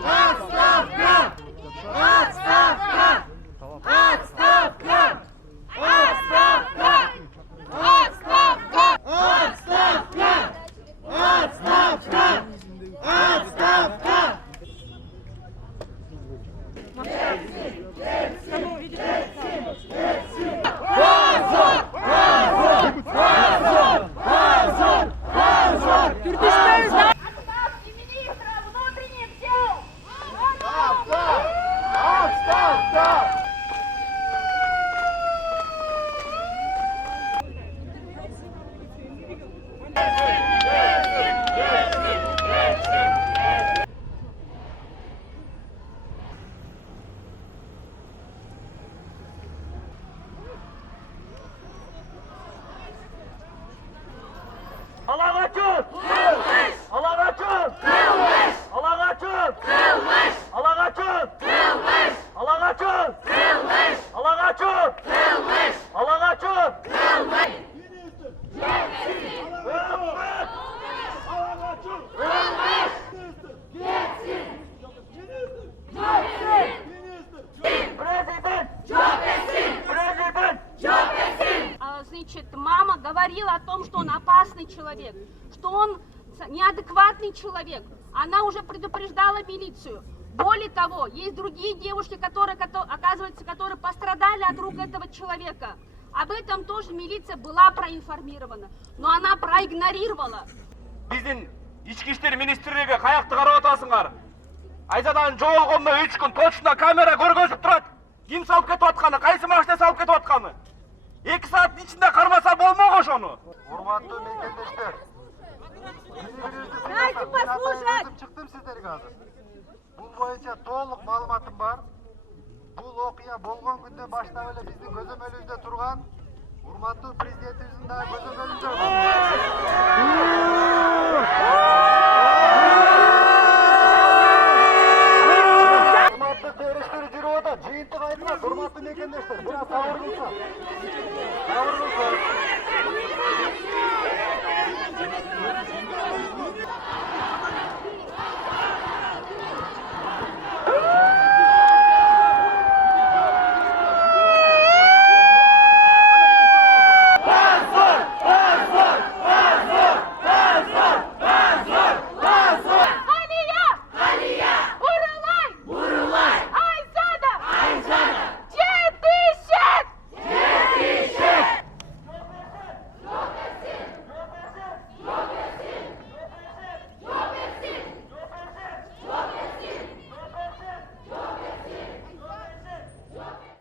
Отставка! Отставка! Отставка! Отставка! Отставка! Отставка! Отставка! Отставка! Позор! Позор! Позор! Позор! Позор! Отставки министра внутренних дел! Отставка! Alağaçın! Kılmış! Alağaçın! Kılmış! Alağaçın! Kılmış! Alağaçın! Kılmış! Alağaçın! Kılmış! Alağaçın! Kılmış! Alağaçın! Kılmış! Значит, мама говорила о том, что он опасный человек, что он неадекватный человек. Она уже предупреждала милицию. Более того, есть другие девушки, оказывается, которые пострадали от рук этого человека. Об этом тоже милиция была проинформирована, но она проигнорировала. Биздин ички иштер министрлиги каякты карап атасыңар? Айзадан жоголгондо 3 күн точно камера көргөзүп турат. Ким салып кетип атканы, кайсы машина салып кетип атканы? 2 сааттын ичинде кармаса болмок ошону. Урматтуу мекендештер. Дайте послушать. Чыктым сиздерге азыр. Бул боюнча толук маалыматым бар. Бул окуя болгон күндөн баштап эле биздин көзөмөлүбүздө турган урматтуу президентибиздин да көзөмөлүндө бар. Урматтуу териштери жүрүп атат. Жыйынтык айтылат, урматтуу мекендештер. Бирок сабыр кылсак.